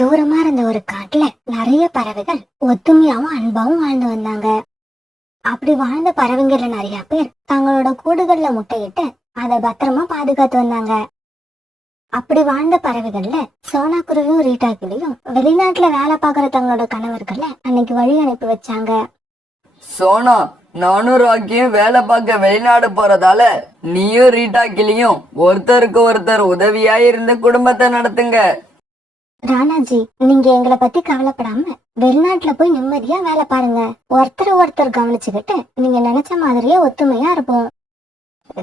தூரமா இருந்த ஒரு காட்டுல நிறைய பறவைகள் ஒத்துமையாவும் அன்பாவும் வாழ்ந்து வந்தாங்க. அப்படி வாழ்ந்த பறவைங்கள்ல நிறைய பேர் தங்களோட கூடுகள்ல முட்டையிட்டு அதை பத்திரமா பாதுகாத்து வந்தாங்க. அப்படி வாழ்ந்த பறவைகள்ல சோனா குருவியும் ரீட்டா கிளியும் வெளிநாட்டுல வேலை பார்க்கற தங்களோட கணவர்களை அன்னைக்கு வழி அனுப்பி வச்சாங்க. சோனா, நானும் ராக்கியும் வேலை பார்க்க வெளிநாடு போறதால நீயும் ரீட்டா கிளியும் ஒருத்தருக்கு ஒருத்தர் உதவியா இருந்து குடும்பத்தை நடத்துங்க. ராணாஜி, நீங்க எங்களை பத்தி கவலைப்படாம வெளிநாட்டுல போய் நிம்மதியா வேலை பாருங்க. ஒருத்தர் கவனிச்சுக்கிட்டு நீங்க நினைச்ச மாதிரியே ஒத்துமையா இருப்போம்.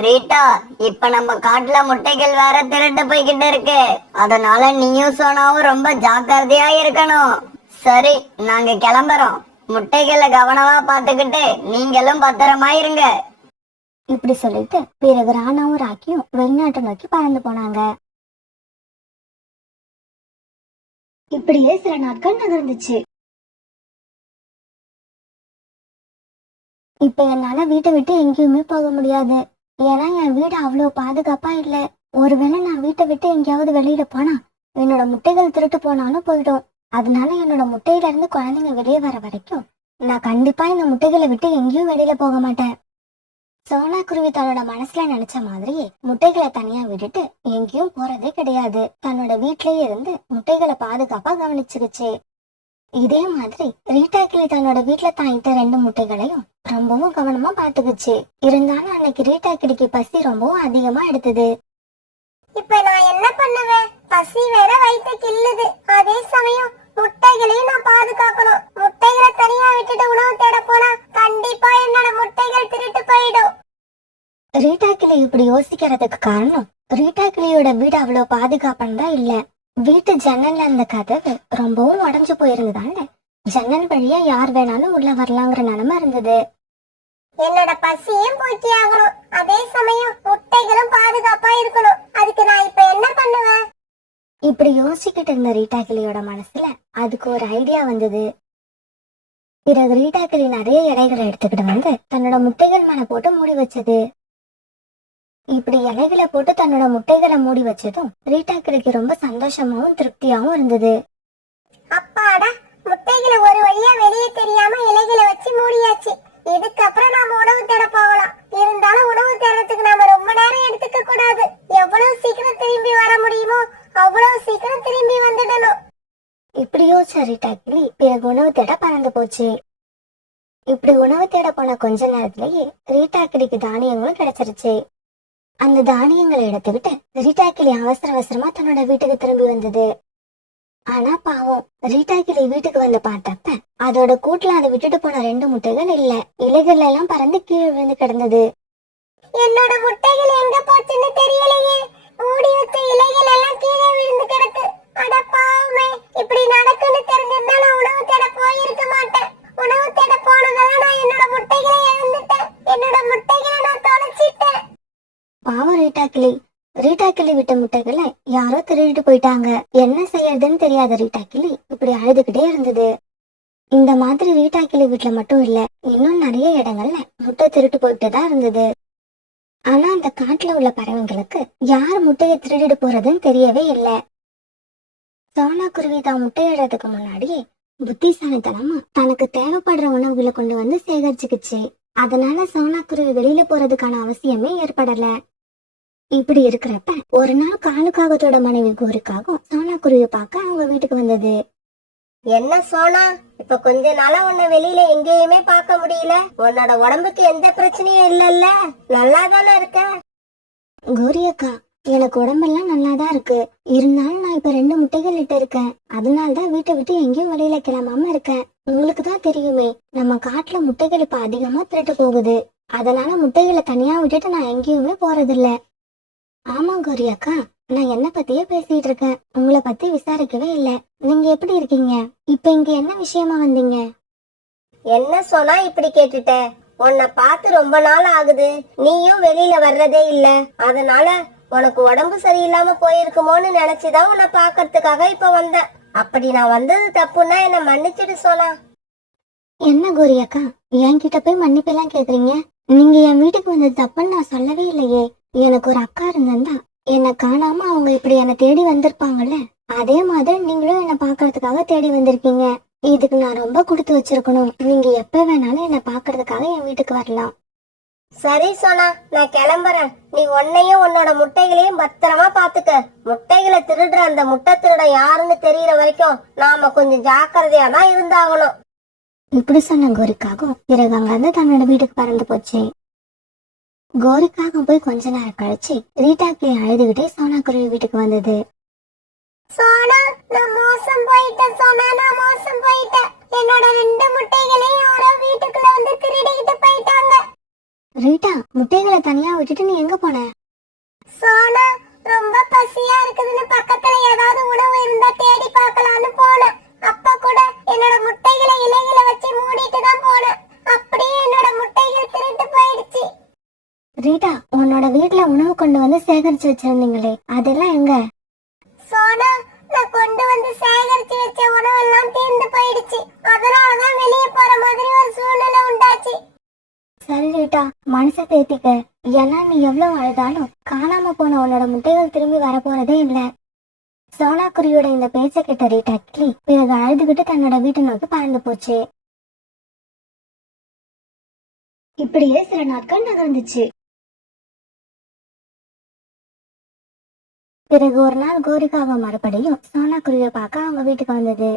ரீட்டா, இப்ப நம்ம காட்டுல முட்டைகள் வேற திருட்டு போய்கிட்டு இருக்கு. அதனால நீயும் சோனாவும் ரொம்ப ஜாக்கிரதையா இருக்கணும். சரி, நாங்க கிளம்புறோம். முட்டைகளை கவனமா பாத்துக்கிட்டு நீங்களும் பத்திரமா இருங்க. இப்படி சொல்லிட்டு பிறகு ராணாவும் ராக்கியும் வெளிநாட்டை நோக்கி பறந்து போனாங்க. இப்படியே சில நாட்கள் நகர்ந்துச்சு. இப்ப என்னால வீட்டை விட்டு எங்கேயுமே போக முடியாது. ஏன்னா என் வீடு அவ்வளவு பாதுகாப்பா இல்ல. ஒருவேளை நான் வீட்டை விட்டு எங்கேயாவது வெளியில போனா என்னோட முட்டைகள் திருட்டு போனாலும் போயிடும். அதனால என்னோட முட்டையில இருந்து குழந்தைங்க வெளியே வர வரைக்கும் நான் கண்டிப்பா இந்த முட்டைகளை விட்டு எங்கேயும் வெளியில போக மாட்டேன். சோனா குருவி தன்னோட மனசுல நினைச்ச மாதிரி முட்டைகளை தனியா விட்டுட்டு எங்கேயும் போறதே கிடையாது. தன்னோட வீட்லயே இருந்து முட்டைகளை பாதுகாப்பா கவனிச்சுக்கிச்சு. இதே மாதிரி ரீட்டா கிளி தன்னோட வீட்டுல தாங்கிட்ட 2 முட்டைகளையும் ரொம்பவும் கவனமா பாத்துக்குச்சு. இருந்தாலும் அன்னைக்கு ரீட்டா கிளிக்கு பசி ரொம்பவும் அதிகமா எடுத்தது. இப்ப நான் என்ன பண்ணுவேன்? பசி வேற வயிற்று கிள்ளுது. அதே சமயம் முட்டைகளையும் நான் பாதுகாக்கணும். முட்டைகளை தனியா விட்டுட்டு உணவு தேட போனா கண்டிப்பா என்னோட முட்டைகள் திருட்டு போயிடும். ரீட்டா கிளி இப்படி யோசிக்கிறதுக்கு காரணம் ரீட்டா கிளியோட வீடு அவ்வளவு பாதுகாப்பானதா இல்ல. வீட்டு ஜன்னல்ல அந்த கதவு ரொம்பவும் உடஞ்சு போயிருந்ததால ஜன்னல் வழியா யார் வேணாலும் உள்ள வரலாங்கிற நிலைமை இருந்தது. என்னோட பசியும் போக்கி ஆகணும், அதே சமயம் முட்டைகளும் பாதுகாப்பா இருக்கணும். அதுக்கு நான் இப்ப என்ன பண்ணுவேன்? இப்படி யோசிச்சுக்கிட்டு இருந்த ரீட்டா கிளியோட மனசுல அதுக்கு ஒரு ஐடியா வந்தது. பிறகு ரீட்டா கிளி நிறைய இலைகளை எடுத்துக்கிட்டு வந்து தன்னோட முட்டைகள் மேல போட்டு மூடி வச்சது. இப்படி இலைகளை போட்டு தன்னோட முட்டைகளை மூடி வச்சதும் ரீட்டா கிளிக்கு ரொம்ப சந்தோஷமாவும் திருப்தியாவும் இருந்தது. அப்பாடா, முட்டைகளை ஒரு வழியா வெளியே தெரியாம இலைகளை வச்சு மூடியாச்சு. இதுக்கப்புறம் நாம உணவு தேட போகலாம். இருந்தாலும் உணவு தேடுறதுக்கு நாம ரொம்ப நேரம் எடுத்துக்க கூடாது. எவ்வளவு சீக்கிரம் திரும்பி வர முடியுமோ அவ்வளவு சீக்கிரம் திரும்பி வந்துடணும். இப்படி யோசிச்ச ரீட்டா கிளி பிறகு உணவு தேட பறந்து போச்சு. இப்படி உணவு தேட போன கொஞ்ச நேரத்திலேயே ரீட்டா கிளிக்கு தானியங்களும் கிடைச்சிருச்சு. அந்த தானியங்களை எடுத்துக்கிட்டு ரீட்டா கிளி அவசர அவசரமா தன்னோட வீட்டுக்கு திரும்பி வந்தது. ஆனா பாவம், ரீட்டா கிளி வீட்டுக்கு வந்து பார்த்தப்ப அதோட கூட்டுல அதை விட்டுட்டு போன 2 முட்டைகள் இல்ல. இலைகள் எல்லாம் பறந்து கீழே விழுந்து கிடந்தது. என்னோட முட்டைகள் எங்க போச்சுன்னு தெரியலையே. மூடி வச்ச இலைகள் எல்லாம் கீழே விழுந்து கிடக்கு. அட பாவமே, இப்படி நடக்குன்னு தெரிஞ்சிருந்தா நான் உணவு தேட போயிருக்க மாட்டேன். உணவு தேட போனதால நான் என்னோட முட்டைகளை இழந்துட்டேன். என்னோட முட்டைகளை நான் தொலைச்சிட்டேன். பாவம் ரீட்டா கிளி விட்ட முட்டைகளை யாரோ திருடிட்டு போயிட்டாங்க. என்ன செய்யறதுன்னு தெரியாத ரீட்டா கிளி இப்படி அழுதுகிட்டே இருந்தது. இந்த மாதிரி ரீட்டா கிளி வீட்டுல மட்டும் இல்ல, இன்னும் நிறைய இடங்கள்ல முட்டை திருட்டு போயிட்டு தான் இருந்தது. ஆனா அந்த காட்டுல உள்ள பறவைங்களுக்கு யார் முட்டையை திருடிட்டு போறதுன்னு தெரியவே இல்லை. சோனா குருவி தான் முட்டையிடுறதுக்கு முன்னாடியே புத்திசாலித்தனமா தனக்கு தேவைப்படுற உணவுகளை கொண்டு வந்து சேகரிச்சுக்குச்சு. அதனால சோனா குருவி வெளியில போறதுக்கான அவசியமே ஏற்படல. இப்படி இருக்கிறப்ப ஒரு நாள் காலுக்காகத்தோட மனைவி கோரிக்காகவும் சோனா குருவி பார்க்க அவங்க வீட்டுக்கு வந்தது. என்ன சோனா, இப்ப கொஞ்ச நாளா உன்னை வெளியில எங்கேயுமே பார்க்க முடியல. உன்னோட உடம்புக்கு எந்த பிரச்சனையும் இல்லல்ல? நல்லா தானே இருக்க? கோரி அக்கா, எனக்கு உடம்பெல்லாம் நல்லாதான் இருக்கு. இருந்தாலும் நான் இப்ப 2 முட்டைகள் இட்டு இருக்கேன். அதனாலதான் வீட்டை விட்டு எங்கேயும் வெளியில கிளம்பாம இருக்கேன். உங்களுக்கு தான் தெரியுமே, நம்ம காட்டுல முட்டைகள் இப்ப அதிகமா திருட்டு போகுது. அதனால முட்டைகளை தனியா விட்டுட்டு நான் எங்கேயுமே போறதில்ல. ஆமா கோரி அக்கா, நான் என்ன பத்தியே பேசிட்டு இருக்கேன். உங்களை பத்தி விசாரிக்கவே இல்ல. நீங்க எப்படி இருக்கீங்க? இப்ப இங்க என்ன விஷயமா வந்தீங்க? என்ன சோனா இப்படி கேட்டுட்ட? உன்னை பார்த்து ரொம்ப நாள் ஆகுது. நீயும் வெளியில வர்றதே இல்ல. அதனால உனக்கு உடம்பு சரியில்லாம போயிருக்குமோன்னு நினைச்சுதான் உன்னை பாக்கிறதுக்காக இப்ப வந்தேன். அப்படி நான் வந்தது தப்புன்னா என்ன மன்னிச்சிடு சோனா. என்ன கோரி அக்கா, என்கிட்ட போய் மன்னிப்பு எல்லாம் கேக்குறீங்க? நீங்க என் வீட்டுக்கு வந்தது தப்புன்னு நான் சொல்லவே இல்லையே. எனக்கு ஒரு அக்கா இருந்திருந்தா என்னை காணாம அவங்க இப்படி என்னை தேடி வந்திருப்பாங்கல்ல. அதே மாதிரி நீங்களும் என்ன பாக்குறதுக்காக தேடி வந்திருக்கீங்க. இதுக்கு நான் ரொம்ப கொடுத்து வச்சிருக்கணும். நீங்க எப்ப வேணாலும் என்ன பாக்குறதுக்காக என் வீட்டுக்கு வரலாம். சரி சோனா, நான் கிளம்புறேன். நீ உன்னையும் உன்னோட முட்டைகளையும் பத்திரமா பாத்துக்க. முட்டைகளை திருடுற அந்த முட்டை திருடன் யாருன்னு தெரியற வரைக்கும் நாம கொஞ்சம் ஜாக்கிரதையா தான் இருந்தாகணும். இப்படி சொன்ன கோரிக்காகும் பிறகு அங்கிருந்து தன்னோட வீட்டுக்கு பறந்து போச்சு. கோரிக்காகம் போய் கொஞ்ச நேரம் கழிச்சு ரீட்டா கிளி அழுதுகிட்டே சோனா குருவி வீட்டுக்கு வந்தது. சோனா, நான் மோசம் போயிட்டேன். சோனா, நான் மோசம் போயிட்டேன். என்னோட 2 முட்டைகளையும் யாரோ வீட்டுக்குள்ள வந்து திருடிக்கிட்டு போயிட்டாங்க. ரீட்டா, முட்டைகளை தனியா விட்டுட்டு நீ எங்க போன? சோனா, ரொம்ப பசியா இருக்குதுன்னு பக்கத்துல ஏதாவது உணவு இருந்தா தேடி பார்க்கலாம்னு போனேன். அப்ப கூட என்னோட முட்டைகளை இலைகளை வச்சு மூடிட்டு தான் போனேன். அப்படியே என்னோட முட்டைகள் திருட்டு போயிடுச்சு. ரீட்டா, உன்னோட வீட்டுல உணவு கொண்டு வந்து சேகரிச்சு வச்சிருந்தீங்களே, அதெல்லாம் எங்க? சோனா, நான் கொண்டு வந்து சேகரிச்சு வச்ச உணவெல்லாம் தீர்ந்து போயிடுச்சு. அதனாலதான் வெளியே போற மாதிரி ஒரு சூழ்நிலை உண்டாச்சு. சரி ரீட்டா, மனசை தேத்திக்க. ஏன்னா நீ எவ்வளவு அழுதாலும் காணாம போன உன்னோட முட்டைகள் திரும்பி வரப்போறதே இல்ல. சோனா குருவியோட இந்த பேச்ச கேட்ட ரீட்டா கிளி பிறகு அழுதுகிட்டு தன்னோட வீட்டை நோக்கி பறந்து போச்சு. இப்படியே சில நாட்கள் நகர்ந்துச்சு. பிறகு ஒரு நாள் கோரிக்காக மறுபடியும் சோனா குருவியை பார்க்க அவங்க வீட்டுக்கு வந்தது.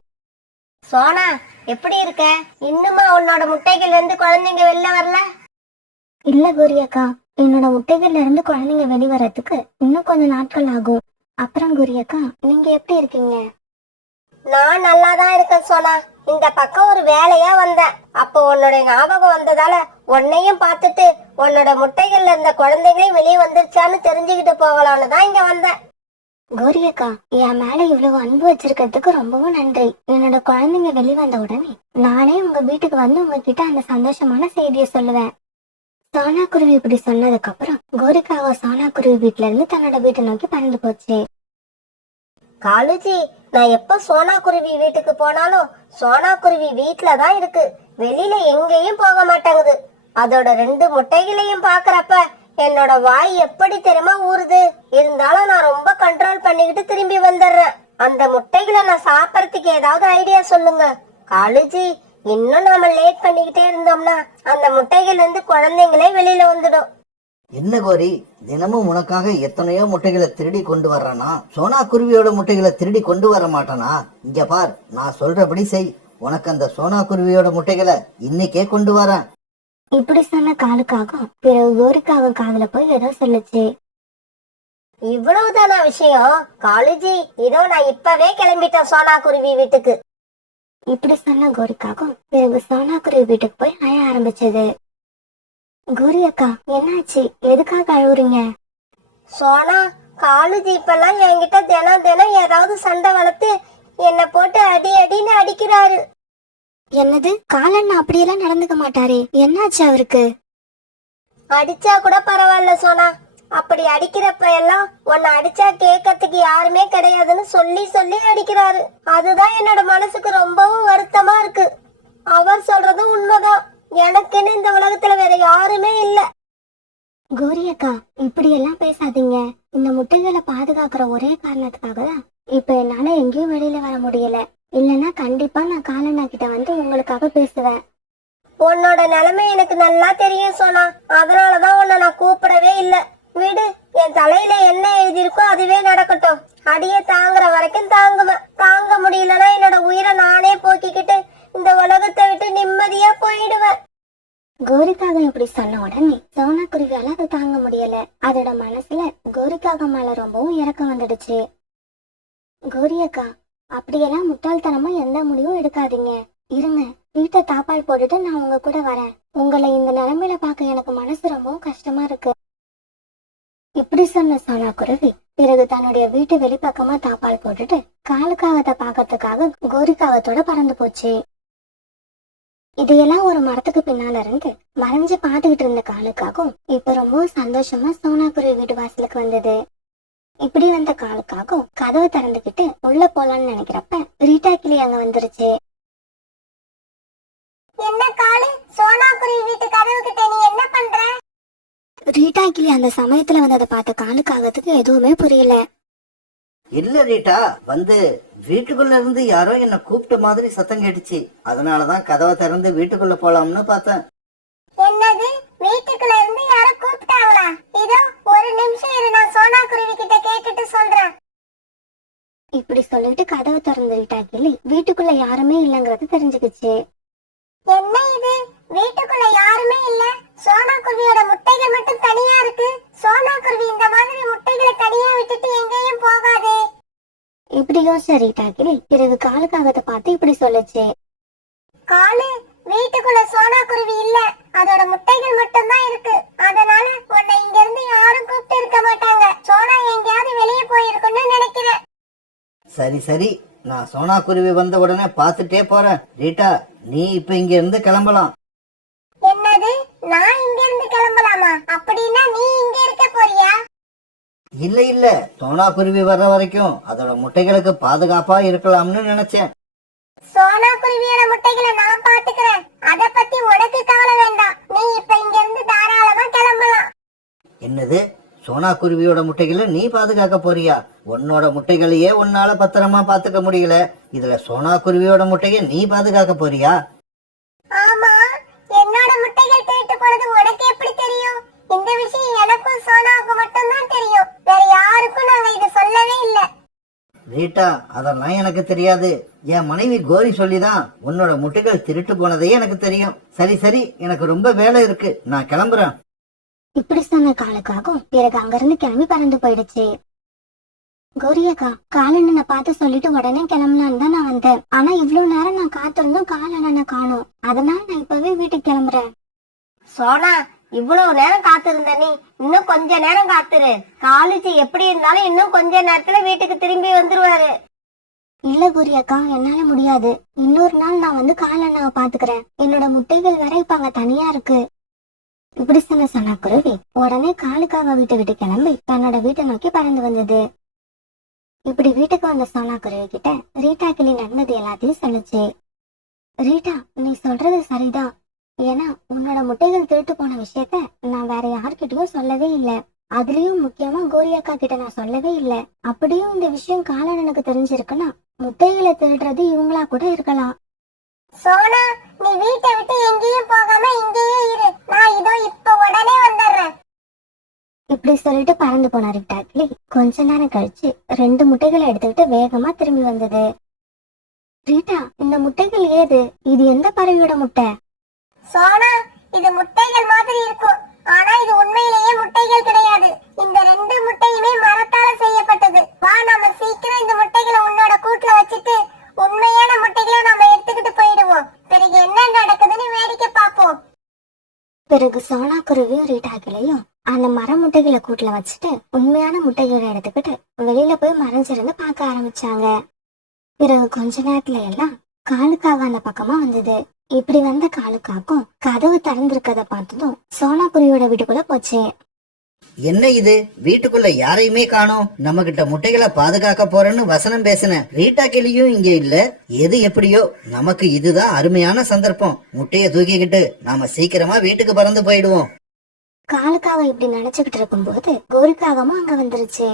சோனா, எப்படி இருக்க? இன்னுமா உன்னோட முட்டைகள்ல இருந்து குழந்தைங்க வெளில வரல? இல்ல கோரி அக்கா, என்னோட முட்டைகள்ல இருந்து குழந்தைங்க வெளிவரத்துக்கு இன்னும் கொஞ்சம் நாட்கள் ஆகும். அப்புறம் கோரி அக்கா, நீங்க எப்படி இருக்கீங்க? நான் நல்லாதான் இருக்கேன் சோனா. இந்த பக்கம் ஒரு வேலையா வந்தேன். அப்போ உன்னோட ஞாபகம் வந்ததால உன்னையும் பார்த்துட்டு உன்னோட முட்டைகள்ல இருந்த குழந்தைங்களையும் வெளியே வந்துருச்சான்னு தெரிஞ்சுக்கிட்டு போகலான்னு தான் இங்க வந்தேன். கோரி அக்கா, என் மேல இவ்வளவு அன்பு வச்சிருக்கிறதுக்கு ரொம்பவும் நன்றி. என்னோட குழந்தைங்க வெளிவந்த உடனே நானே உங்க வீட்டுக்கு வந்து உங்ககிட்ட அந்த சந்தோஷமான செய்தியை சொல்லுவேன். சோனா குருவி இப்படி சொன்னதுக்கு அப்புறம் கோரிக்காக சோனா குருவி வீட்டுல இருந்து தன்னோட வீட்டை நோக்கி பறந்து போச்சு. காலுஜி, நான் எப்ப சோனா குருவி வீட்டுக்கு போனாலும் சோனா குருவி வீட்டுல தான் இருக்கு. வெளியில எங்கேயும் போக மாட்டேங்குது. அதோட 2 முட்டைகளையும் பாக்குறப்ப என்னோட வாய் எப்படி தெரியுமா ஊறுது. இருந்தாலும் நான் ரொம்ப கண்ட்ரோல் பண்ணிக்கிட்டு திரும்பி வந்துடுறேன். அந்த முட்டைகளை நான் சாப்பிடறதுக்கு ஏதாவது ஐடியா சொல்லுங்க காலுஜி. இன்னும் நாம லேட் பண்ணிக்கிட்டே இருந்தோம்னா அந்த முட்டைகள் இருந்து குழந்தைங்களே வெளியில வந்துடும். என்ன கோரி, தினமும் உனக்காக எத்தனையோ முட்டைகளை திருடி கொண்டு வர்றானா? சோனா குருவியோட முட்டைகளை திருடி கொண்டு வர மாட்டானா? இங்க பார், நான் சொல்றபடி செய். உனக்கு அந்த சோனா குருவியோட முட்டைகளை இன்னைக்கே கொண்டு வரேன். இப்படி சொன்ன காலுக்காக பிறகு கோரிக்காக காதுல போய் ஏதோ சொல்லுச்சு. இவ்வளவுதானா விஷயம்? காலுஜி, இதோ நான் இப்பவே கிளம்பிட்டேன் சோனா குருவி வீட்டுக்கு. இப்படி சொன்ன கோரிக்காக பிறகு சோனா குருவி வீட்டுக்கு போய் அழ ஆரம்பிச்சது. கோரி அக்கா, என்னாச்சு? எதுக்காக அழுவுறீங்க? சோனா, காலுஜி இப்பெல்லாம் என்கிட்ட தினம் தினம் ஏதாவது சண்டை வளர்த்து என்னை போட்டு அடி அடின்னு அடிக்கிறாரு. என்னது? காலண்ணா அப்படியெல்லாம் நடந்துக்க மாட்டாரே, என்னாச்சு அவருக்கு? அடிச்சா கூட பரவாயில்ல சோனா, அப்படி அடிக்கிறப்ப எல்லாம் உன்னை அடிச்சா கேட்கறதுக்கு யாருமே கிடையாதுன்னு சொல்லி சொல்லி அடிக்கிறாரு. அதுதான் என்னோட மனசுக்கு ரொம்பவும் வருத்தமா இருக்கு. அவர் சொல்றதும் உண்மைதான். எனக்குன்னு இந்த உலகத்துல வேற யாருமே இல்ல. கோரி அக்கா, இப்படி எல்லாம் பேசாதீங்க. இந்த முட்டைகளை பாதுகாக்கிற ஒரே காரணத்துக்காக தான் இப்ப என்னால எங்கேயும் வெளியில வர முடியல. இல்லைன்னா கண்டிப்பா நான் காலண்ணா கிட்ட வந்து உங்களுக்காக பேசுவேன். உன்னோட நிலைமை எனக்கு நல்லா தெரியும் சோனா. அதனாலதான் உன்னை நான் கூப்பிடவே இல்ல. விடு, என் தலையில என்ன எழுதியிருக்கோ அதுவே நடக்கட்டும். அடிய தாங்குற வரைக்கும் தாங்குவேன். தாங்க முடியலன்னா என்னோட உயிரை நானே போக்கிக்கிட்டு இந்த உலகத்தை விட்டு நிம்மதியா போயிடுவேன். கோரிக்காக இப்படி சொன்ன உடனே சோனா குருவியால அதை தாங்க முடியல. அதோட மனசுல கோரிக்காக மேல ரொம்பவும் இறக்கம் வந்துடுச்சு. கோரி அக்கா, அப்படியெல்லாம் முட்டாள்தனமா எந்த முடிவும் எடுக்காதீங்க. இருங்க, வீட்டை தாப்பால் போட்டுட்டு நான் உங்க கூட வரேன். உங்களை இந்த நிலைமையில பார்க்க எனக்கு மனசு ரொம்பவும் கஷ்டமா இருக்கு. இப்படி சொன்ன சோனா குருவி பிறகு தன்னுடைய வீட்டு வெளிப்பக்கமா தாப்பால் போட்டுட்டு காலுக்காகத்தை பாக்கிறதுக்காக கோரிக்காகத்தோட பறந்து போச்சு. இதையெல்லாம் ஒரு மரத்துக்கு பின்னால இருந்து மறைஞ்சு பாத்துக்கிட்டு இருந்த காலுக்காகவும் இப்ப ரொம்ப சந்தோஷமா சோனா குருவி வீட்டு வாசலுக்கு வந்தது. இப்படி வந்த காலுக்காகவும் கதவை திறந்துகிட்டு உள்ள போலான்னு நினைக்கிறப்ப ரீட்டா கிளி அங்க வந்துருச்சு. என்ன காலு, சோனா குருவி வீட்டு கதவுக்கிட்ட நீ என்ன பண்ற? ரீட்டா கிளி அந்த சமயத்துல வந்ததை பார்த்த காலுக்காகத்துக்கு எதுவுமே புரியல. இல்ல ரீட்டா, வந்து வீட்டுக்குள்ள இருந்து யாரோ என்ன கூப்பிட்ட மாதிரி சத்தம் கேட்டுச்சு. அதனாலதான் கதவை திறந்து வீட்டுக்குள்ள போலாம்னு பார்த்தேன். என்னது, வீட்டுக்குள்ள இருந்து யாரோ கூப்பிட்டாங்களா? இதோ ஒரு நிமிஷம் இரு, நான் சோனா குருவி கிட்ட கேட்டுட்டு சொல்றேன். இப்படி சொல்லிட்டு கதவை திறந்து ரீட்டா கிளி வீட்டுக்குள்ள யாருமே இல்லைங்கிறது தெரிஞ்சுக்கிச்சு. என்ன இது, வீட்டுக்குள்ள யாருமே இல்ல, சோனா குருவியோட முட்டைகள் மட்டும் தனியா இருக்கு. சோனா குருவி இந்த மாதிரி முட்டைகளை தனியா விட்டுட்டு எங்கேயும் போகாதே. இப்படி யோசிச்ச ரீட்டா கிளி பிறகு காலுக்காகத்தை பார்த்து இப்படி சொல்லுச்சு. காலு, வீட்டுக்குள்ள சோனா குருவி இல்ல, அதோட முட்டைகள் மட்டும் தான் இருக்கு. அதனால உன்னை இங்க இருந்து யாரும் கூப்பிட்டு இருக்க மாட்டாங்க. சோனா எங்கேயாவது வெளியே போயிருக்குன்னு நினைக்கிறேன். சரி சரி, நான் சோனா குருவி வந்த உடனே பார்த்துட்டே போறேன். ரீட்டா, நீ இப்ப இங்க இருந்து கிளம்பலாம். என்னது, நான் இங்க இருந்து கிளம்பலாமா? அப்படின்னா நீ இங்க இருக்க போறியா? இல்ல இல்ல, சோனா குருவி வர்ற வரைக்கும் அதோட முட்டைகளுக்கு பாதுகாப்பா இருக்கலாம்னு நினைச்சேன். சோனா குருவியோட முட்டைகளை நான் பாத்துக்கிறேன், அத பத்தி உனக்கு கவலை வேண்டாம். நீ இப்ப இங்க இருந்து தாராளமா கிளம்பலாம். என்னது, சோனா குருவியோட முட்டைகளை நீ பாதுகாக்க போறியா? உன்னோட முட்டைகளையே உன்னால பத்திரமா பாத்துக்க முடியல, இதுல சோனா குருவியோட முட்டையை நீ பாதுகாக்க போறியா? ஆமா, என்னோட முட்டைகள் திருட்டு போனது உனக்கு எப்படி தெரியும்? இந்த விஷயம் எனக்கும் சோனாவுக்கு மட்டும் தான் தெரியும். வேற யாருக்கும் நாங்க இது சொல்லவே இல்ல. ரீட்டா, அதெல்லாம் எனக்கு தெரியாது. என் மனைவி கோரி சொல்லிதான் உன்னோட முட்டைகள் திருட்டு போனதே எனக்கு தெரியும். சரி சரி, எனக்கு ரொம்ப வேலை இருக்கு, நான் கிளம்புறேன். இப்படி சொன்ன காலுக்காகவும் பிறகு அங்கிருந்து கிளம்பி பறந்து போயிடுச்சு. கோரியக்கா, காலண்ணனை பார்த்து சொல்லிட்டு உடனே கிளம்பலான்னு தான் நான் வந்தேன். ஆனா இவ்வளவு நேரம் நான் காத்திருந்தும் காலண்ணனை காணோம். அதனால நான் இப்பவே வீட்டுக்கு கிளம்புறேன். சோனா, இவ்வளவு நேரம் காத்திருந்த நீ இன்னும் கொஞ்ச நேரம் காத்துரு. காலேஜ் எப்படி இருந்தாலும் இன்னும் கொஞ்ச நேரத்துல வீட்டுக்கு திரும்பி வந்துருவாரு. இல்ல கோரியக்கா, என்னால முடியாது. இன்னொரு நாள் நான் வந்து காலண்ணாவை பாத்துக்கிறேன். என்னோட முட்டைகள் வேற இப்ப அங்க தனியா இருக்கு. இப்படி சொன்ன சோனா குருவி உடனே காலுக்காக வீட்டை விட்டு கிளம்பி தன்னோட வீட்டை நோக்கி பறந்து வந்தது. இப்படி வீட்டுக்கு வந்த சோனா குருவி கிட்ட ரீட்டா கிளி நடந்தது எல்லாத்தையும் சொல்லுச்சு. ரீட்டா, நீ சொல்றது சரிதான். ஏன்னா உன்னோட முட்டைகள் திருட்டு போன விஷயத்த நான் வேற யார்கிட்டயும் சொல்லவே இல்லை. அதுலயும் முக்கியமா கோரியக்கா கிட்ட நான் சொல்லவே இல்லை. அப்படியும் இந்த விஷயம் காலண்ணனுக்கு தெரிஞ்சிருக்குன்னா முட்டைகளை திருடுறது இவங்களா கூட இருக்கலாம். சோனா, நீ வீட்டை விட்டு எங்கேயும் போகாம இங்கேயே இரு. நான் இதோ இப்ப உடனே வந்துடுறேன். இப்படி சொல்லிட்டு பறந்து போன ரீட்டா கிளி கொஞ்ச நேரம் கழிச்சு 2 முட்டைகளை எடுத்துக்கிட்டு வேகமா திரும்பி வந்தது. ரீட்டா, இந்த முட்டைகள் ஏது? இது எந்த பறவையோட முட்டை? சோனா, இது முட்டைகள் மாதிரி இருக்கும், ஆனா இது உண்மையிலேயே முட்டைகள் கிடையாது. இந்த 2 முட்டையுமே மரத்தால செய்யப்பட்டது. வா, நாம சீக்கிரம் இந்த முட்டைகளை உன்னோட கூட்டுல வச்சுட்டு உண்மையான முட்டைகளை நாம எடுத்துக்கிட்டு போயிடுவோம். பிறகு என்ன நடக்குதுன்னு வேடிக்கை பார்ப்போம். பிறகு சோனா குருவியும் ரீட்டா கிளியும் அந்த மர முட்டைகளை கூட்டுல வச்சுட்டு உண்மையான முட்டைகளை எடுத்துக்கிட்டு வெளியில போய் மறைஞ்சிருந்து பார்க்க ஆரம்பிச்சாங்க. பிறகு கொஞ்ச நேரத்துல எல்லாம் காலுக்காக அந்த பக்கமா வந்தது. இப்படி வந்த காலுக்காக்கும் கதவு திறந்திருக்கத பார்த்ததும் சோனா குருவியோட வீட்டுக்குள்ள போச்சு. என்ன இது, வீட்டுக்குள்ள யாரையுமே காணோம். நம்ம கிட்ட முட்டைகளை பாதுகாக்க போறேன்னு வசனம் பேசின ரீட்டா கிளியும் இங்க இல்ல. எது எப்படியோ, நமக்கு இதுதான் அருமையான சந்தர்ப்பம். முட்டைய தூக்கிக்கிட்டு நாம சீக்கிரமா வீட்டுக்கு பறந்து போயிடுவோம். காலுக்காக இப்படி நினைச்சுக்கிட்டு இருக்கும்போது கோரிக்காகமும் அங்க வந்துருச்சு.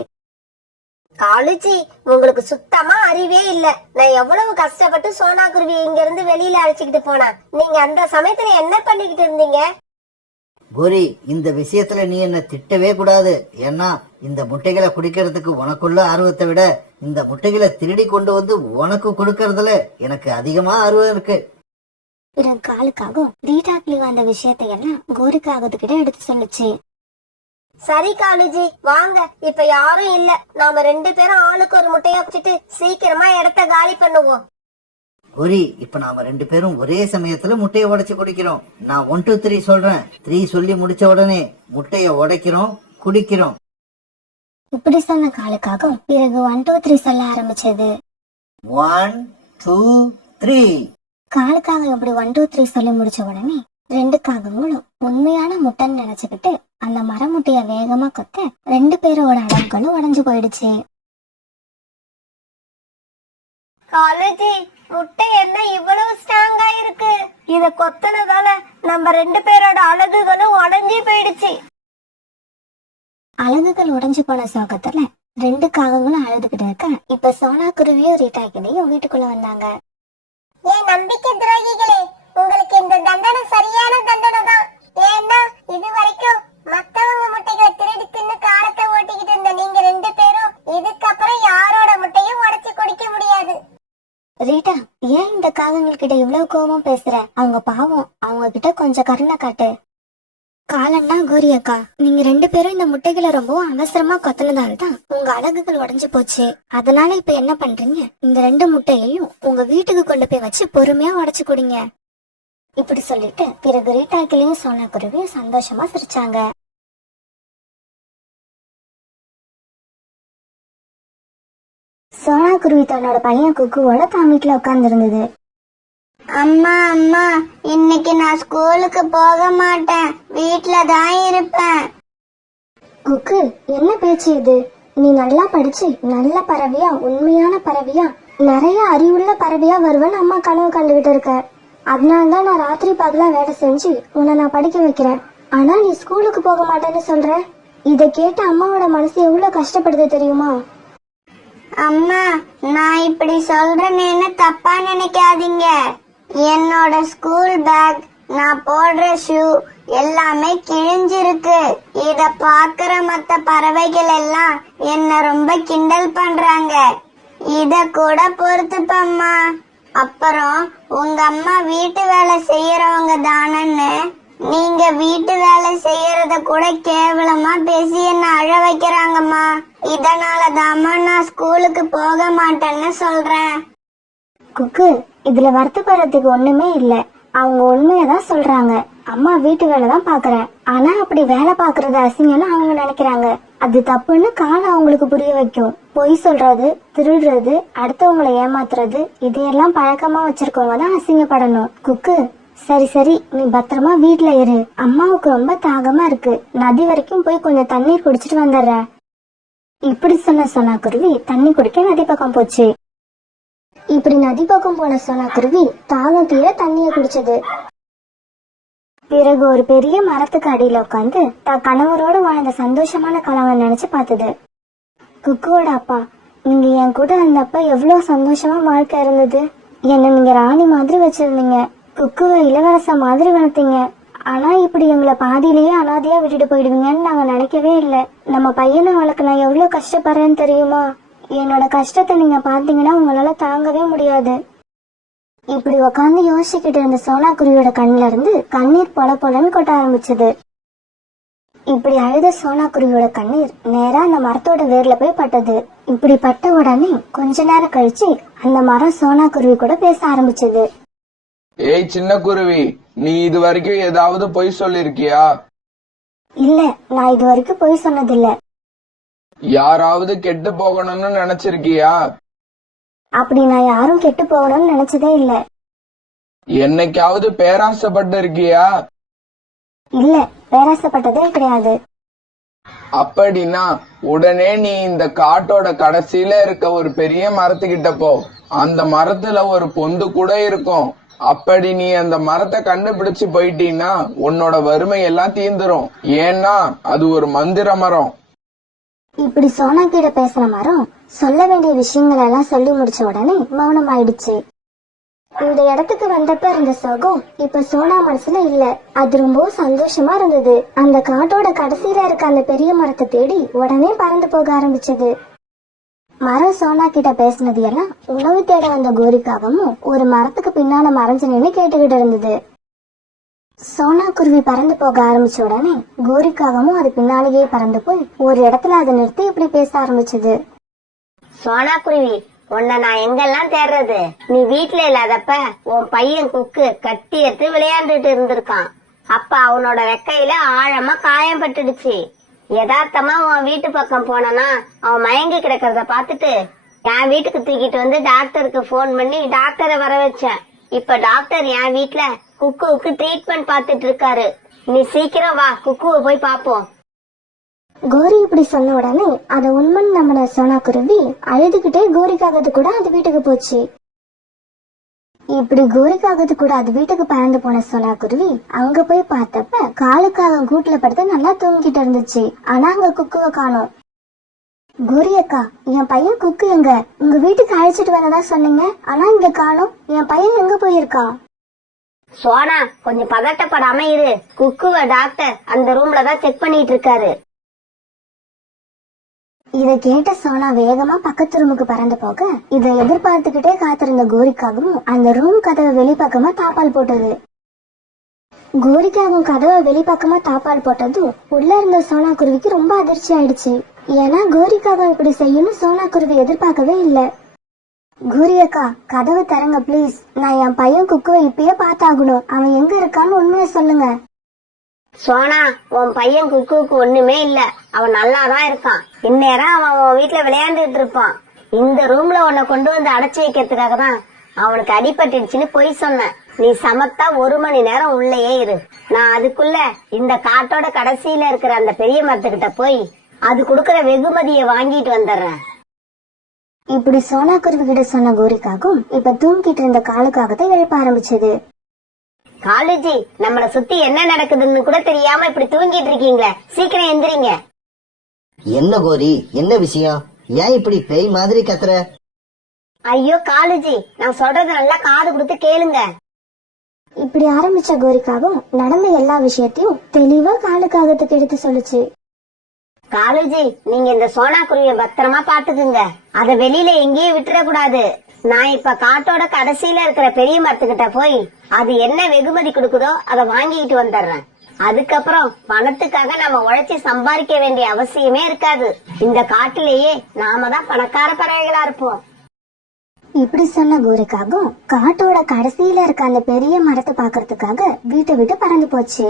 காலுச்சி, உங்களுக்கு சுத்தமா அறிவே இல்ல. நான் எவ்வளவு கஷ்டப்பட்டு சோனா குருவியை இங்க இருந்து வெளியில அழைச்சிக்கிட்டு போனா, நீங்க அந்த சமயத்துல என்ன பண்ணிக்கிட்டு இருந்தீங்க? கோரி, இந்த விஷயத்துல நீ என்ன திட்டவே கூடாது. ஏன்னா இந்த முட்டைகளை குடிக்கிறதுக்கு உனக்குள்ள ஆர்வத்தை விட இந்த முட்டைகளை திருடி கொண்டு வந்து உனக்கு கொடுக்கறதுல எனக்கு அதிகமா ஆர்வம் இருக்கு. பிறகு காலுக்காகவும் ரீட்டா கிளி வந்த விஷயத்தையெல்லாம் கோரிக்காகத்துக்கிட்ட எடுத்து சொல்லுச்சு. சரி காலுஜி, வாங்க, இப்ப யாரும் இல்ல. நாம 2 பேரும் ஆளுக்கு ஒரு முட்டைய வச்சுட்டு சீக்கிரமா இடத்த காலி பண்ணுவோம். கோரி, இப்ப நாம 2 பேரும் ஒரே சமயத்துல முட்டையை உடைச்சு குடிக்கிறோம். நான் 1 2 3 சொல்றேன். 3 சொல்லி முடிச்ச உடனே முட்டைய உடைக்கிறோம், குடிக்கிறோம். இப்படி சொன்ன காலுக்காகவும் பிறகு 1 2 3 சொல்ல ஆரம்பிச்சது. 1 2 3. காலுக்காக இப்படி 1 2 3 சொல்லி முடிச்ச உடனே 2 காகங்களும் உண்மையான முட்டைன்னு நினைச்சுக்கிட்டு அந்த மர முட்டைய வேகமா கொத்த 2 பேரோட அடங்களும் உடைஞ்சு போயிடுச்சு. காலுஜி, முட்டை என்ன இவ்வளவு ஸ்ட்ராங்கா இருக்கு? இத கொத்தனதால நம்ம 2 பேரோட அழகுகளும் உடைஞ்சு போயிடுச்சு. அலகுகள் உடைஞ்சு போன சோகத்துல ரெண்டு காகங்களும் அழுதுகிட்டு இருக்க இப்ப சோனா குருவியும் ரீட்டா கிளியும் வீட்டுக்குள்ள வந்தாங்க. ஏன் நம்பிக்கை துரோகிகளே, உங்களுக்கு இந்த தண்டனை சரியான தண்டனை தான். ஏன்னா இது வரைக்கும் மத்தவங்க முட்டைகளை திருடி தின்னு காலத்தை ஓட்டிக்கிட்டு இருந்த நீங்க ரெண்டு பேரும் இதுக்கப்புறம் யாரோட முட்டையும் உடைச்சு குடிக்க முடியாது. ரீட்டா, ஏன் இந்த காகங்கள் கிட்ட இவ்வளவு கோபம் பேசுற? அவங்க பாவம், அவங்க கிட்ட கொஞ்சம் கருணை காட்டு. காலன்னா கோரி அக்கா, நீங்க ரெண்டு பேரும் இந்த முட்டைகளை ரொம்ப அவசரமா கொத்தினதால தான் உங்க அலகுகள் உடைஞ்சு போச்சு. அதனால இப்ப என்ன பண்றீங்க? இந்த ரெண்டு முட்டையையும் உங்க வீட்டுக்கு கொண்டு போய் வச்சு பொறுமையா உடைச்சு குடிங்க. இப்படி சொல்லிட்டு பிறகு ரீட்டா கிளியும் சோனா குருவியும் சந்தோஷமா சிரிச்சாங்க. சோனா குருவி தன்னோட பையன் குக்குவோட தான் வீட்டுல உட்கார்ந்து இருந்தது. அம்மா அம்மா, இன்னைக்கு நான் ஸ்கூலுக்கு போக மாட்டேன், வீட்ல தான் இருப்பேன். குக்கு, என்ன பேச்சு இது? நீ நல்லா படிச்சு நல்ல பறவையா, உண்மையான பறவையா, நிறைய அறிவுள்ள பறவையா வருவேன்னு அம்மா கனவு கண்டுகிட்டு இருக்க. அதனாலதான் நான் ராத்திரி பகலா வேலை செஞ்சு உன்னை நான் படிக்க வைக்கிறேன். ஆனா நீ ஸ்கூலுக்கு போக மாட்டேன்னு சொல்ற. இத கேட்டு அம்மாவோட மனசு எவ்வளவு கஷ்டப்படுது தெரியுமா? அம்மா, நான் இப்படி சொல்றேன்னு தப்பா நினைக்காதீங்க. என்னோட ஸ்கூல் பேக், நான் போடுற ஷூ எல்லாமே கிழிஞ்சிருக்கு. இத பாக்குற மத்த பறவைகள் எல்லாம் என்ன ரொம்ப கிண்டல் பண்றாங்க. இத கூட பொறுத்துப்பம்மா. அப்புறம் உங்க அம்மா வீட்டு வேலை செய்யறவங்க தானன்னு நீங்க வீட்டு வேலை செய்யறத கூட கேவலமா பேசி என்ன அழ வைக்கிறாங்கம்மா. இதனாலதாம்மா நான் ஸ்கூலுக்கு போக மாட்டேன்னு சொல்றேன். குக்கு, இதுல வருத்தப்படுறதுக்கு ஒண்ணுமே இல்ல. அவங்க உண்மையதான் சொல்றாங்க. அம்மா வீட்டு வேலை தான் பாக்குறேன், ஆனா அப்படி வேலை பாக்குறது அசிங்கம்னு அவங்க நினைக்கிறாங்க. அது தப்புன்னு காலம் அவங்களுக்கு புரிய வைக்கும். பொய் சொல்றது, திருடுறது, அடுத்தவங்களை ஏமாத்துறது, இதையெல்லாம் பழக்கமா வச்சிருக்கவங்க தான் அசிங்கப்படணும். குக்கு, சரி சரி, நீ பத்திரமா வீட்டுல இரு. அம்மாவுக்கு ரொம்ப தாகமா இருக்கு, நதி வரைக்கும் போய் கொஞ்சம் தண்ணீர் குடிச்சிட்டு வந்துடுற. இப்படி சொன்ன சோனா குருவி தண்ணி குடிக்க நதி பக்கம் போச்சு. இப்படி நதி பக்கம் போன சோனா குருவி தாகம் தீர தண்ணிய குடிச்சது. பிறகு ஒரு பெரிய மரத்துக்கு அடியில உட்காந்து தான் கணவரோட வாழ்ந்த சந்தோஷமான காலங்களை நினைச்சு பார்த்தது. குக்குவோட அப்பா, நீங்க என் கூட இருந்தப்ப எவ்வளவு சந்தோஷமா வாழ்க்கை இருந்தது. என்ன நீங்க ராணி மாதிரி வச்சிருந்தீங்க, குக்குவை இளவரச மாதிரி வளர்த்தீங்க. ஆனா இப்படி எங்களை பாதியிலேயே அனாதையா விட்டுட்டு போயிடுவீங்கன்னு நாங்க நினைக்கவே இல்லை. நம்ம பையனை வளர்க்க நான் எவ்வளவு கஷ்டப்படுறேன்னு தெரியுமா? என்னோட கஷ்டத்தை நீங்க பாத்தீங்கன்னா உங்களால தாங்கவே முடியாது. இப்படி உக்காந்து யோசிச்சுக்கிட்டு இருந்த சோனா குருவியோட கண்ணுல இருந்து கண்ணீர் பொல பொலன்னு கொட்ட ஆரம்பிச்சது. இப்படி அழுத சோனா குருவியோட கண்ணீர் நேரா அந்த மரத்தோட வேர்ல போய் பட்டது. இப்படி பட்ட உடனே கொஞ்ச நேரம் கழிச்சு அந்த மரம் சோனா குருவி கூட பேச ஆரம்பிச்சது. ஏய் சின்ன குருவி, நீ இது வரைக்கும் ஏதாவது பொய் சொல்லிருக்கியா? இல்ல, நான் இது வரைக்கும் பொய் சொன்னதில்ல. யாராவது கெட்டு போகணும்னு நினைச்சிருக்கியா? அப்படி நான் யாரும் கெட்டு போகணும்னு நினைச்சதே இல்ல. என்னைக்காவது பேராசைப்பட்டு இருக்கியா? இல்ல, பேராசைப்பட்டதே கிடையாது. அப்படின்னா உடனே நீ இந்த காட்டோட கடைசியில இருக்க ஒரு பெரிய மரத்துக்கிட்ட போ. அந்த மரத்துல ஒரு பொந்து கூட இருக்கும். அப்படி நீ அந்த மரத்தை கண்டுபிடிச்சு போயிட்டீன்னா உன்னோட வறுமை எல்லாம் தீந்துரும். ஏன்னா அது ஒரு மந்திர மரம். இப்படி சோனா கிட்ட பேசுற மரம் சொல்ல வேண்டிய விஷயங்கள் எல்லாம் சொல்லி முடிச்ச உடனே மௌனம் ஆயிடுச்சு. இந்த இடத்துக்கு வந்தப்ப இருந்த சோகம் இப்ப சோனா மனசுல இல்ல. அது ரொம்ப சந்தோஷமா இருந்தது. அந்த காட்டோட கடைசியில இருக்க அந்த பெரிய மரத்தை தேடி உடனே பறந்து போக ஆரம்பிச்சது. மரம் சோனா கிட்ட பேசினது எல்லாம் உணவு தேட வந்த கோரிக்காகவும் ஒரு மரத்துக்கு பின்னால மறைஞ்சு நின்று கேட்டுக்கிட்டு இருந்தது. சோனா குருவி பறந்து போக ஆரம்பிச்ச உடனே கோரிக்காகவும் அது பின்னாலேயே பறந்து போய் ஒரு இடத்துல அதை நிறுத்தி இப்படி பேச ஆரம்பிச்சது. சோனா குருவி, உன்னை நான் எங்கெல்லாம் தேடுறது? நீ வீட்டுல இல்லாதப்ப உன் பையன் குக்கு கட்டி எடுத்து விளையாண்டுட்டு இருந்திருக்கான். அப்ப அவனோட ரெக்கையில ஆழமா காயம் பட்டுடுச்சு. யதார்த்தமா உன் வீட்டு பக்கம் போனா அவன் மயங்கி கிடக்கிறத பாத்துட்டு என் வீட்டுக்கு தூக்கிட்டு வந்து டாக்டருக்கு போன் பண்ணி டாக்டரை வர வச்சேன். இப்ப டாக்டர் என் வீட்டுல குக்குவுக்கு ட்ரீட்மெண்ட் பாத்துட்டு இருக்காரு. நீ சீக்கிரம் வா, குக்குவை போய் பாப்போம். கோரி இப்படி சொன்ன உடனே அதை உண்மைன்னு நம்பின சோனா குருவி அழுதுகிட்டே கோரிக்காகத்து கூட அது வீட்டுக்கு போச்சு. இப்படி கோரிக்காகத்து கூட அது வீட்டுக்கு பறந்து போன சோனா குருவி அங்க போய் பார்த்தப்ப காலுக்காக கூட்டுல படுத்து நல்லா தூங்கிட்டு இருந்துச்சு. ஆனா அங்க குக்குவை காணோம். கோரி அக்கா, என் பையன் குக்கு எங்க? உங்க வீட்டுக்கு அழைச்சிட்டு வரதா சொன்னீங்க, ஆனா இங்க காணோம். என் பையன் எங்க போயிருக்கா? சோனா, கொஞ்சம் பதட்டப்படாம இரு. குக்குவ டாக்டர் அந்த ரூம்ல தான் செக் பண்ணிட்டு இருக்காரு. இத கேட்ட சோனா வேகமா பக்கத்து ரூமுக்கு பறந்து போக, இதை எதிர்பார்த்துக்கிட்டே காத்திருந்த கோரிக்காகவும் அந்த ரூம் கதவை வெளிப்பக்கமா தாப்பால் போட்டது. கோரிக்காகவும் கதவை வெளிப்பக்கமா தாப்பால் போட்டதும் உள்ள இருந்த சோனா குருவிக்கு ரொம்ப அதிர்ச்சி ஆயிடுச்சு. ஏன்னா கோரிக்காகவும் இப்படி செய்யணும் சோனா குருவி எதிர்பார்க்கவே இல்ல. கோரி அக்கா, கதவை தரங்க ப்ளீஸ். நான் என் பையன் குக்குவை இப்பயே பார்த்தாகணும். அவன் எங்க இருக்கான்னு உண்மையை சொல்லுங்க. சோனா, உன் பையன் குக்குவுக்கு ஒண்ணுமே இல்ல. அவன் நல்லாதான் இருக்கான். இந்நேரம் அவன் உன் வீட்டுல விளையாண்டுட்டு இருப்பான். இந்த ரூம்ல உன்னை கொண்டு வந்து அடைச்சி வைக்கிறதுக்காக தான் அவனுக்கு அடிபட்டுடுச்சுன்னு பொய் சொன்னேன். நீ சமத்தா 1 மணி நேரம் உள்ளேயே இரு. நான் அதுக்குள்ள இந்த காட்டோட கடைசியில இருக்கிற அந்த பெரிய மரத்துக்கிட்ட போய் அது கொடுக்கற வெகுமதியை வாங்கிட்டு வந்துடுறேன். இப்படி சோனா குருவி கிட்ட சொன்ன கோரிக்காகவும் இப்ப தூங்கிட்டு இருந்த காலுக்காகத்தை எழுப்ப ஆரம்பிச்சது. காலேஜி, நம்மள சுத்தி என்ன நடக்குதுன்னு கூட தெரியாம இப்படி தூங்கிட்டு இருக்கீங்களே, சீக்கிரம் எந்திரிங்க. என்ன கோரி, என்ன விஷயம்? ஏன் இப்படி பேய் மாதிரி கத்துற? ஐயோ காலேஜி, நான் சொல்றத நல்லா காது கொடுத்து கேளுங்க. இப்படி ஆரம்பிச்ச கோரிக்காகவும் நடந்த எல்லா விஷயத்தையும் தெளிவா காலுக்காகத்துக்கு எடுத்து சொல்லுச்சு. காலேஜி, நீங்க இந்த சோனா குருவிய பத்திரமா பாத்துக்குங்க. அத வெளியில எங்கேயும் விட்டுற கூடாது. நான் இப்ப காட்டோட கடைசியில இருக்கிற பெரிய மரத்துக்கிட்ட போய் அது என்ன வெகுமதி கொடுக்குதோ அதை வாங்கிட்டு வந்துடுறேன். அதுக்கப்புறம் பணத்துக்காக நம்ம உழைச்சி சம்பாதிக்க வேண்டிய அவசியமே இருக்காது. இந்த காட்டிலேயே நாம தான் பணக்கார பறவைகளா இருப்போம். இப்படி சொன்ன கோரிக்காகவும் காட்டோட கடைசியில இருக்க அந்த பெரிய மரத்தை பாக்குறதுக்காக வீட்டை விட்டு பறந்து போச்சு.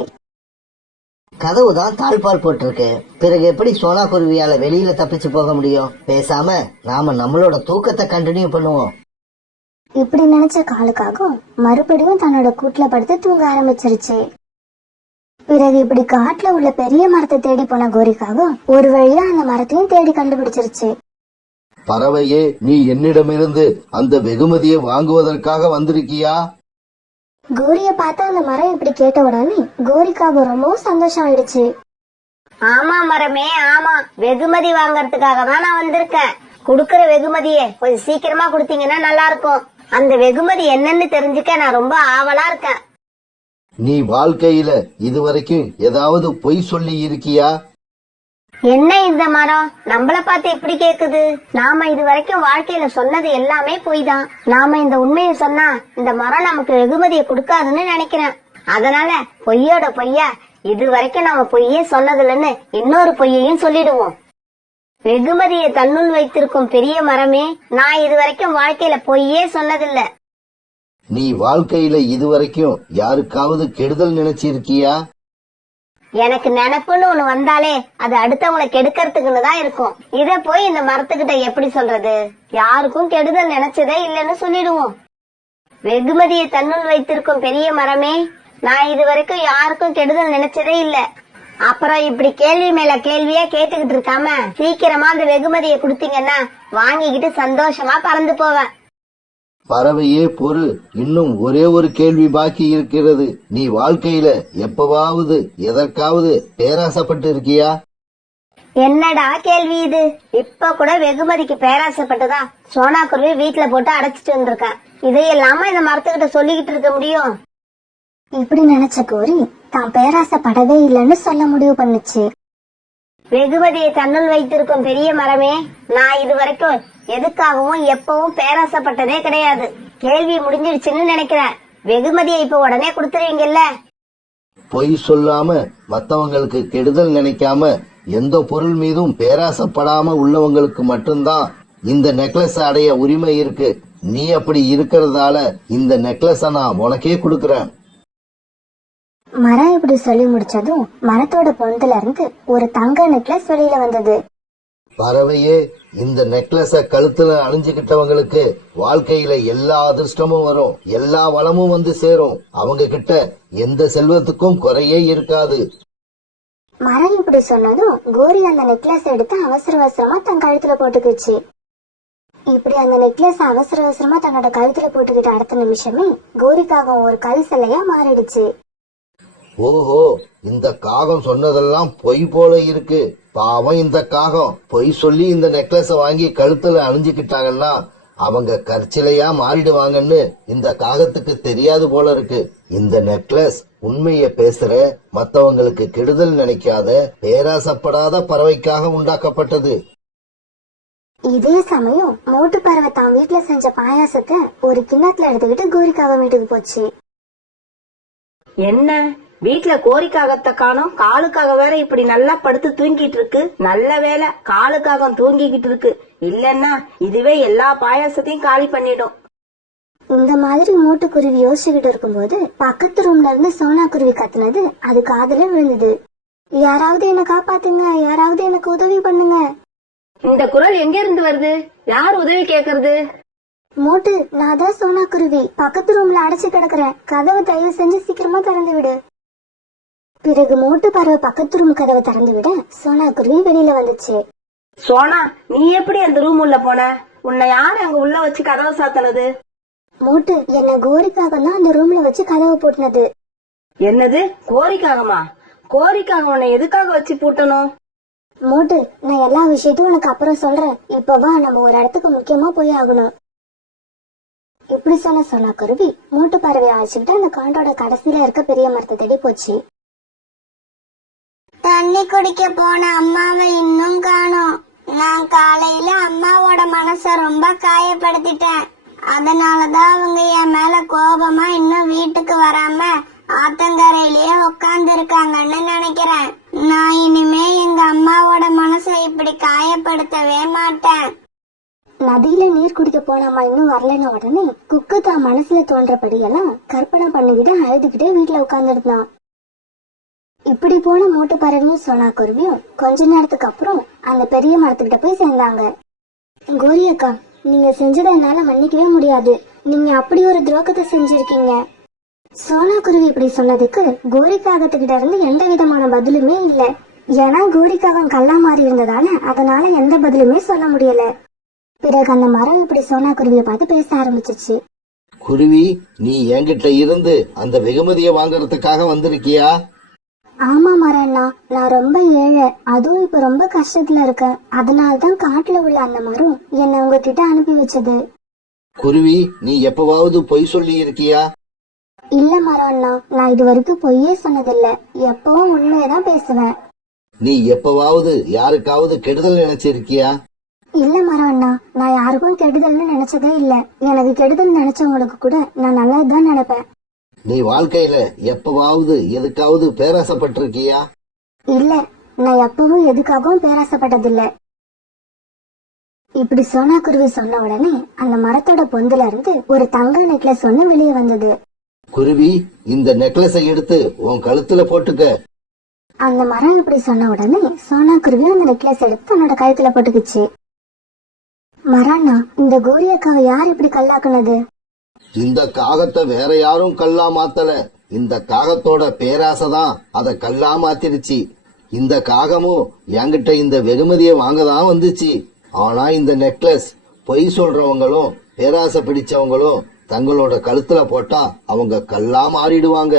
கதவு தான் தாழ்பால் போட்டிருக்கு. பிறகு எப்படி சோனா குருவியால வெளியில தப்பிச்சு போக முடியும்? பேசாம நாம நம்மளோட தூக்கத்தை கண்டினியூ பண்ணுவோம். இப்படி நினைச்ச காலுக்காகவும் மறுபடியும் தன்னோட கூட்டுல படுத்து தூங்க ஆரம்பிச்சிருச்சு. பிறகு இப்படி காட்டுல உள்ள பெரிய மரத்தை தேடி போன கோரிக்காகவும் ஒரு வழியா அந்த மரத்தையும் தேடி கண்டுபிடிச்சிருச்சு. பறவையே, நீ என்னிடமிருந்து அந்த வெகுமதியை வாங்குவதற்காக வந்திருக்கியா? கோரிய பார்த்தா அந்த மரம் இப்படி கேட்ட உடனே கோரிக்காக ரொம்பவும் சந்தோஷம் ஆயிடுச்சு. ஆமா மரமே, ஆமா, வெகுமதி வாங்கறதுக்காக தான் நான் வந்திருக்கேன். குடுக்கற வெகுமதியை கொஞ்சம் சீக்கிரமா கொடுத்தீங்கன்னா நல்லா இருக்கும். அந்த வெகுமதி என்னன்னு தெரிஞ்சுக்க நான் ரொம்ப ஆவலா இருக்கேன். நீ வாழ்க்கையில இதுவரைக்கும் ஏதாவது பொய் சொல்லி இருக்கியா? என்ன இந்த மரம் நம்மள பார்த்து எப்படி கேக்குது? நாம இது வரைக்கும் வாழ்க்கையில சொன்னது எல்லாமே பொய் தான். நாம இந்த உண்மையை சொன்னா இந்த மரம் நமக்கு வெகுமதியை கொடுக்காதுன்னு நினைக்கிறேன். அதனால பொய்யோட பொய்யா இது வரைக்கும் நாம பொய்யே சொன்னதில்லைன்னு இன்னொரு பொய்யையும் சொல்லிடுவோம். வெகுமதியை தன்னுள் வைத்திருக்கும் பெரிய மரமே, நான் இது வரைக்கும் வாழ்க்கையில பொய்யே சொன்னதில்ல. நீ வாழ்க்கையில இதுவரைக்கும் யாருக்காவது கெடுதல் நினைச்சிருக்கியா? எனக்கு நினைப்புன்னு ஒண்ணு வந்தாலே அது அடுத்தவங்களை கெடுக்கிறதுக்குன்னு தான் இருக்கும். இத போய் இந்த மரத்துக்கிட்ட எப்படி சொல்றது? யாருக்கும் கெடுதல் நினைச்சதே இல்லைன்னு சொல்லிடுவோம். வெகுமதியை தன்னுள் வைத்திருக்கும் பெரிய மரமே, நான் இது வரைக்கும் யாருக்கும் கெடுதல் நினைச்சதே இல்ல. அப்புறம் இப்படி கேள்வி மேல கேள்வியா கேட்டுக்கிட்டு இருக்காம சீக்கிரமா அந்த வெகுமதியை கொடுத்தீங்கன்னா வாங்கிக்கிட்டு சந்தோஷமா பறந்து போவேன். பறவையே பொறு, இன்னும் ஒரே ஒரு கேள்வி பாக்கி இருக்கிறது. நீ வாழ்க்கையில எப்பவாவது எதற்காவது பேராசைப்பட்டு இருக்கியா? என்னடா கேள்வி இது? இப்ப கூட வெகுமதிக்கு பேராசைப்பட்டுதான் சோனா குருவி வீட்டுல போட்டு அடைச்சிட்டு வந்திருக்கேன். இதையெல்லாம இந்த மரத்துக்கிட்ட சொல்லிக்கிட்டு இருக்க முடியும்? இப்படி நினைச்ச கோரி தான் பேராசைப்படவே இல்லைன்னு சொல்ல முடிவு பண்ணுச்சு. வெகுமதியை தன்னுள் வைத்திருக்கும் பெரிய மரமே, நான் இது வரைக்கும் எதுக்காகவும் எப்பவும் பேராசைப்பட்டதே கிடையாது. கேள்வி முடிஞ்சிடுச்சுன்னு நினைக்கிறேன். வெகுமதியை இப்ப உடனே கொடுத்துருவீங்கல்ல? பொய் சொல்லாம மத்தவங்களுக்கு கெடுதல் நினைக்காம எந்த பொருள் மீதும் பேராசைப்படாம உள்ளவங்களுக்கு மட்டும்தான் இந்த நெக்லஸ் அடைய உரிமை இருக்கு. நீ அப்படி இருக்கிறதால இந்த நெக்லஸ நான் உனக்கே கொடுக்கறேன். மரம் இப்படி சொல்லி முடிச்சதும் மரத்தோட பொந்துல இருந்து ஒரு தங்க நெக்லஸ் வெளியில வந்தது. பறவையே, இந்த நெக்லஸ கழுத்துல அணிஞ்சுகிட்டவங்களுக்கு வாழ்க்கையில எல்லா அதிர்ஷ்டமும் வரும், எல்லா வளமும் வந்து சேரும். அவங்க கிட்ட எந்த செல்வத்துக்கும் குறையே இருக்காது. மரம் இப்படி சொன்னதும் கோரி அந்த நெக்லஸ் எடுத்து அவசர அவசரமா தன் கழுத்துல போட்டுக்கிச்சு. இப்படி அந்த நெக்லஸ் அவசர அவசரமா தன்னோட கழுத்துல போட்டுக்கிட்ட அடுத்த நிமிஷமே கோரிக்காக ஒரு கல் சிலையா மாறிடுச்சு. ஓஹோ, இந்த காகம் சொன்னதெல்லாம் பொய் போல இருக்கு. பாவம் இந்த காகம் பொய் சொல்லி இந்த நெக்லஸ வாங்கி கழுத்துல அணிஞ்சுக்கிட்டாங்கன்னா அவங்க கற்சிலையா மாறிடுவாங்கன்னு இந்த காகத்துக்கு தெரியாது போல இருக்கு. இந்த நெக்லஸ் உண்மைய பேசுற, மத்தவங்களுக்கு கெடுதல் நினைக்காத, பேராசப்படாத பறவைக்காக உண்டாக்கப்பட்டது. இதே சமயம் மோட்டு பறவை தான் வீட்டுல செஞ்ச பாயாசத்தை ஒரு கிண்ணத்துல எடுத்துக்கிட்டு கோரிக்காக வீட்டுக்கு போச்சு. என்ன வீட்ல கோரிக்காகத்தை காணோம், காலுக்காக வேற இப்படி நல்லா படுத்து தூங்கிட்டு இருக்கு. நல்ல வேலை காலுக்காகம் தூங்கிக்கிட்டு இருக்கு, இல்லன்னா இதுவே எல்லா பாயாசத்தையும் காலி பண்ணிடும். இந்த மாதிரி மூட்டுக்குருவி யோசிச்சுக்கிட்டு இருக்கும்போது பக்கத்து ரூம்ல இருந்து சோனா குருவி கத்துனது அது காதுல விழுந்தது. யாராவது என்ன காப்பாத்துங்க, யாராவது எனக்கு உதவி பண்ணுங்க. இந்த குரல் எங்க இருந்து வருது? யார் உதவி கேக்குறது? மோட்டு, நான் தான் சோனா குருவி, பக்கத்து ரூம்ல அடைச்சு கிடக்குறேன், கதவை தயவு செஞ்சு சீக்கிரமா திறந்து விடு. பிறகு மோட்டு பறவை பக்கத்து ரூம் கதவை திறந்து விட சோனா குருவி வெளியில வந்துச்சு. சோனா, நீ எப்படி அந்த ரூம் உள்ள போன? உன்னை யாரு அங்க உள்ள வச்சு கதவை சாத்தினது? மோட்டு, என்ன கோரிக்காக தான் அந்த ரூம்ல வச்சு கதவை போட்டுனது. என்னது கோரிக்காகமா? கோரிக்காக உன்னை எதுக்காக வச்சு பூட்டணும்? மோட்டு, நான் எல்லா விஷயத்தையும் உனக்கு அப்புறம் சொல்றேன், இப்ப வா, நம்ம ஒரு இடத்துக்கு முக்கியமா போய் ஆகணும். இப்படி சொன்ன சோனா குருவி மூட்டு பறவை அழைச்சுக்கிட்டு அந்த காண்டோட கடைசியில இருக்க பெரிய மரத்தை தேடி போச்சு. தண்ணி குடிக்க போன அம்மாவை இன்னும் காணோம். நான் காலையில அம்மாவோட மனச ரொம்ப காயப்படுத்திட்டேன். அதனாலதான் அவங்க என் மேல கோபமா இன்னும் வீட்டுக்கு வராம ஆத்தங்கரையிலேயே உட்கார்ந்து இருக்காங்கன்னு நினைக்கிறேன். நான் இனிமே எங்க அம்மாவோட மனசை இப்படி காயப்படுத்தவே மாட்டேன். நதியில நீர் குடிக்க போன அம்மா இன்னும் வரலன்னு உடனே குக்கு தான் மனசுல தோன்றபடியெல்லாம் கற்பனை பண்ணிக்கிட்டு அழுதுகிட்டே வீட்டுல உட்கார்ந்து இருந்தான். இப்படி போன மூட்டு பறவையும் சோனா குருவியும் கொஞ்ச நேரத்துக்கு அப்புறம் அந்த பெரிய மரத்துக்கிட்ட போய் சேர்ந்தாங்க. கோரி அக்கா, நீங்க செஞ்சதை என்னால மன்னிக்கவே முடியாது. நீங்க அப்படி ஒரு துரோகத்தை செஞ்சிருக்கீங்க. சோனா குருவி இப்படி சொன்னதுக்கு கோரிக்காகத்துக்கிட்ட இருந்து எந்த விதமான பதிலுமே இல்ல. ஏன்னா கோரிக்காகம் கல்லா மாறி இருந்ததால அதனால எந்த பதிலுமே சொல்ல முடியல. பிறகு அந்த மரம் இப்படி சோனா குருவியை பார்த்து பேச ஆரம்பிச்சிச்சு. குருவி, நீ என்கிட்ட இருந்து அந்த வெகுமதியை வாங்கறதுக்காக வந்திருக்கியா? ஆமா மரண்ணா, நான் ரொம்ப ஏழை, அதுவும் இப்ப ரொம்ப கஷ்டத்துல இருக்கேன். அதனாலதான் காட்டுல உள்ள அந்த மரம் என்னை உங்ககிட்ட அனுப்பி வச்சது. குருவி, நீ எப்பவாவது பொய் சொல்லி இருக்கியா? இல்ல மரண்ணா, நான் இது வரைக்கும் பொய்யே சொன்னதில்ல. எப்பவும் உண்மையதான் பேசுவேன். நீ எப்பவாவது யாருக்காவது கெடுதல் நினைச்சிருக்கியா? இல்ல மரண்ணா, நான் யாருக்கும் கெடுதல்னு நினைச்சதே இல்ல. எனக்கு கெடுதல் நினைச்சவங்களுக்கு கூட நான் நல்லதுதான் நினைப்பேன். நீ வாழ்க்கையில எப்பவாவது எதுக்காவது பேராசப்பட்டிருக்கியா? இல்ல, நான் எப்பவும் எதுக்காகவும் பேராசப்பட்டதில்ல. இப்படி சோனா குருவி சொன்ன உடனே அந்த மரத்தோட பொந்துல இருந்து ஒரு தங்க நெக்லஸ் ஒண்ணு வெளியே வந்தது. குருவி, இந்த நெக்லஸை எடுத்து உன் கழுத்துல போட்டுக்க. அந்த மரம் இப்படி சொன்ன உடனே சோனா குருவி அந்த நெக்லஸ் எடுத்து தன்னோட கழுத்துல போட்டுக்குச்சு. மராண்ணா, இந்த கோரி அக்காவை யார் இப்படி கல்லாக்குனது? இந்த காகத்தை வேற யாரும் கல்லா மாத்தல. இந்த காகத்தோட பேராசைதான் அத கல்லா மாத்திருச்சு. இந்த காகமும் என்கிட்ட இந்த வெகுமதியை வாங்கதான் வந்துச்சு. ஆனா இந்த நெக்லஸ் பொய் சொல்றவங்களும் பேராசை பிடிச்சவங்களும் தங்களோட கழுத்துல போட்டா அவங்க கல்லா மாறிடுவாங்க.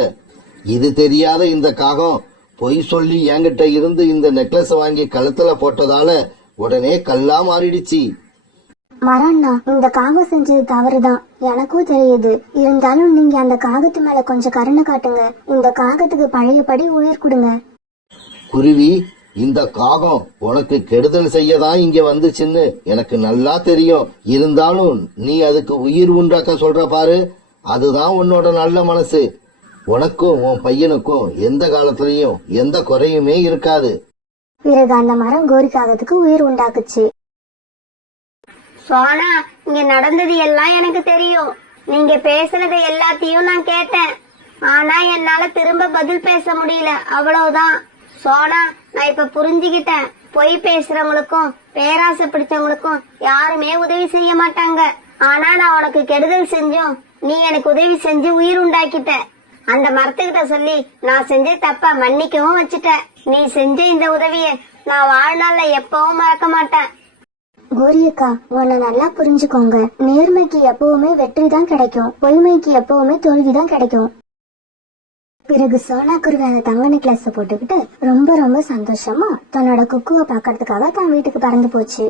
இது தெரியாத இந்த காகம் பொய் சொல்லி என்கிட்ட இருந்து இந்த நெக்லஸ் வாங்கி கழுத்துல போட்டதால உடனே கல்லா மாறிடுச்சு. மராண்ணா, இந்த காகம் செஞ்சது தவறுதான், எனக்கும் தெரியுது. இருந்தாலும் நீங்க அந்த காகத்து மேல கொஞ்சம் கருணை காட்டுங்க. இந்த காகத்துக்கு பழையபடி உயிர் கொடுங்க. குருவி, இந்த காகம் உனக்கு கெடுதல் செய்யதான் இங்க வந்துச்சுன்னு எனக்கு நல்லா தெரியும். இருந்தாலும் நீ அதுக்கு உயிர் உண்டாக்க சொல்ற பாரு, அதுதான் உன்னோட நல்ல மனசு. உனக்கும் உன் பையனுக்கும் எந்த காலத்திலயும் எந்த குறையுமே இருக்காது. பிறகு அந்த மரம் கோரி காகத்துக்கு உயிர் உண்டாக்குச்சு. சோனா, இங்க நடந்தது எல்லாம் எனக்கு தெரியும். நீங்க பேசுனது எல்லாத்தையும் நான் கேட்டேன். ஆனா என்னால திரும்ப பதில் பேச முடியல, அவ்வளவுதான். சோனா, நான் இப்ப புரிஞ்சுக்கிட்டேன். பொய் பேசுறவங்களுக்கும் பேராசை பிடிச்சவங்களுக்கும் யாருமே உதவி செய்ய மாட்டாங்க. ஆனா நான் உனக்கு கெடுதல் செஞ்சோம், நீ எனக்கு உதவி செஞ்சு உயிர் உண்டாக்கிட்ட. அந்த மரத்துக்கிட்ட சொல்லி நான் செஞ்ச தப்ப மன்னிக்கவும் வச்சுட்ட. நீ செஞ்ச இந்த உதவிய நான் வாழ்நாள்ல எப்பவும் மறக்க மாட்டேன். கோரியக்கா, உன்னை நல்லா புரிஞ்சுக்கோங்க. நேர்மைக்கு எப்பவுமே வெற்றி தான் கிடைக்கும், பொய்மைக்கு எப்பவுமே தோல்விதான் கிடைக்கும். பிறகு சோனா குருவி அந்த தங்க நெக்லஸ போட்டுக்கிட்டு ரொம்ப ரொம்ப சந்தோஷமா தன்னோட குக்குவை பாக்கிறதுக்காக தான் வீட்டுக்கு பறந்து போச்சு.